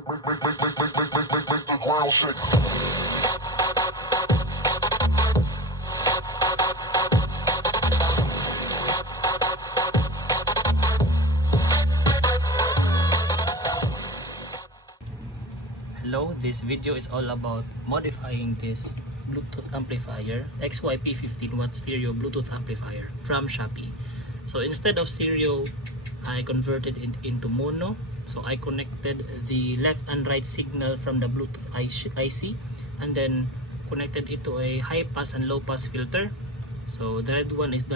Hello, this video is all about modifying this Bluetooth amplifier, XY P15W stereo Bluetooth amplifier from Shopee. So instead of stereo, I converted it into mono. So I connected the left and right signal from the Bluetooth IC and then connected it to a high pass and low pass filter. So the red one is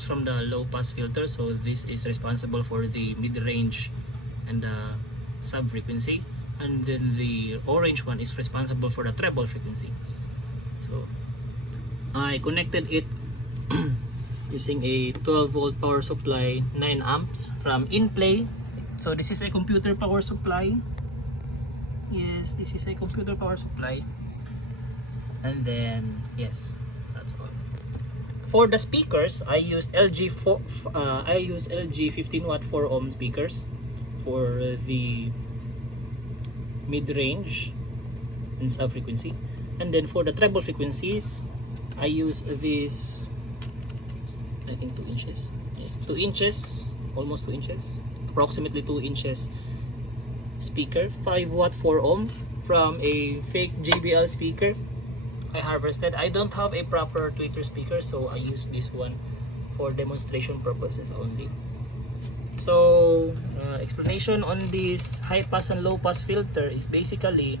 from the low pass filter, so this is responsible for the mid-range and the sub frequency, and then the orange one is responsible for the treble frequency. So I connected it using a 12 volt power supply, 9 amps from InPlay. So this is a computer power supply. Yes, this is a computer power supply. And then yes, that's all. For the speakers, I used LG 15W 4 ohm speakers for the mid-range and sub frequency, and then for the treble frequencies I use this, I think 2 inches, yes, 2 inches, almost 2 inches, approximately 2 inches speaker, 5W 4 ohm from a fake JBL speaker I harvested. I don't have a proper tweeter speaker, so I use this one for demonstration purposes only. So explanation on this high pass and low pass filter is basically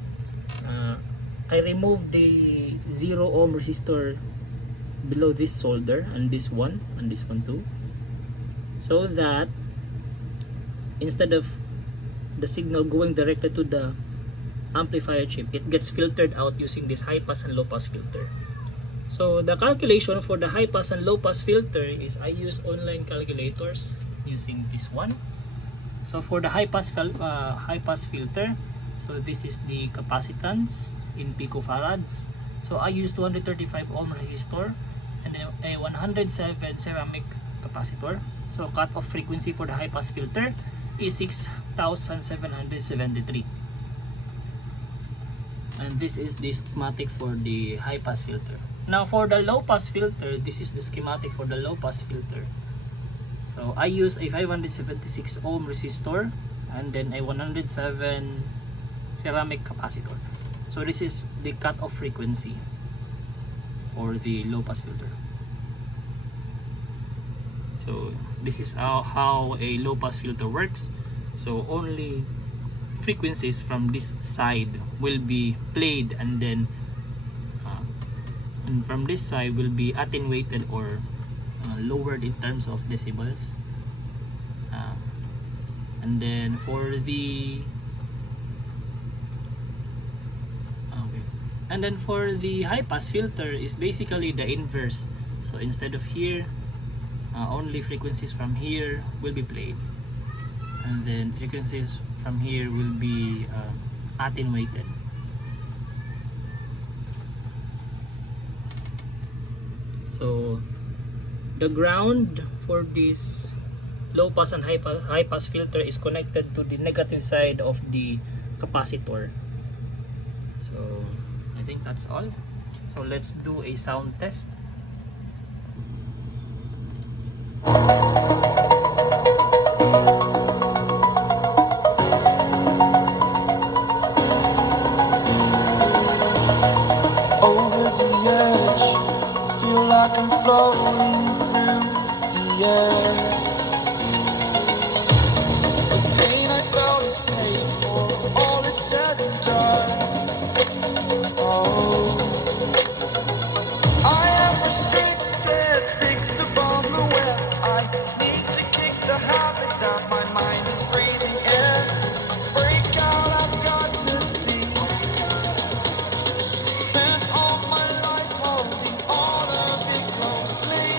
I removed the 0 ohm resistor below this solder and this one too, so that instead of the signal going directed to the amplifier chip, it gets filtered out using this high pass and low pass filter. So the calculation for the high pass and low pass filter is I use online calculators using this one. So for the high pass filter, so this is the capacitance in picofarads. So I use 235 ohm resistor and then a 107 ceramic capacitor. So cut-off frequency for the high pass filter is 6773. And this is the schematic for the high pass filter. Now for the low pass filter, this is the schematic for the low pass filter. So I use a 576 ohm resistor and then a 107 ceramic capacitor. So this is the cut-off frequency for the low pass filter. So this is how a low pass filter works. So only frequencies from this side will be played, and then and from this side will be attenuated or lowered in terms of decibels. And then for the high pass filter is basically the inverse. So instead of here, only frequencies from here will be played, and then frequencies from here will be attenuated. So the ground for this low pass and high pass filter is connected to the negative side of the capacitor. So I think that's all. So let's do a sound test. I'm floating through the air. The pain I felt is paid for, all is said and done. Oh, I am restricted, fixed upon the web. I need to kick the habit that my mind is breathing in. Break out, I've got to see. Spent all my life holding all of it closely.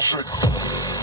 shake.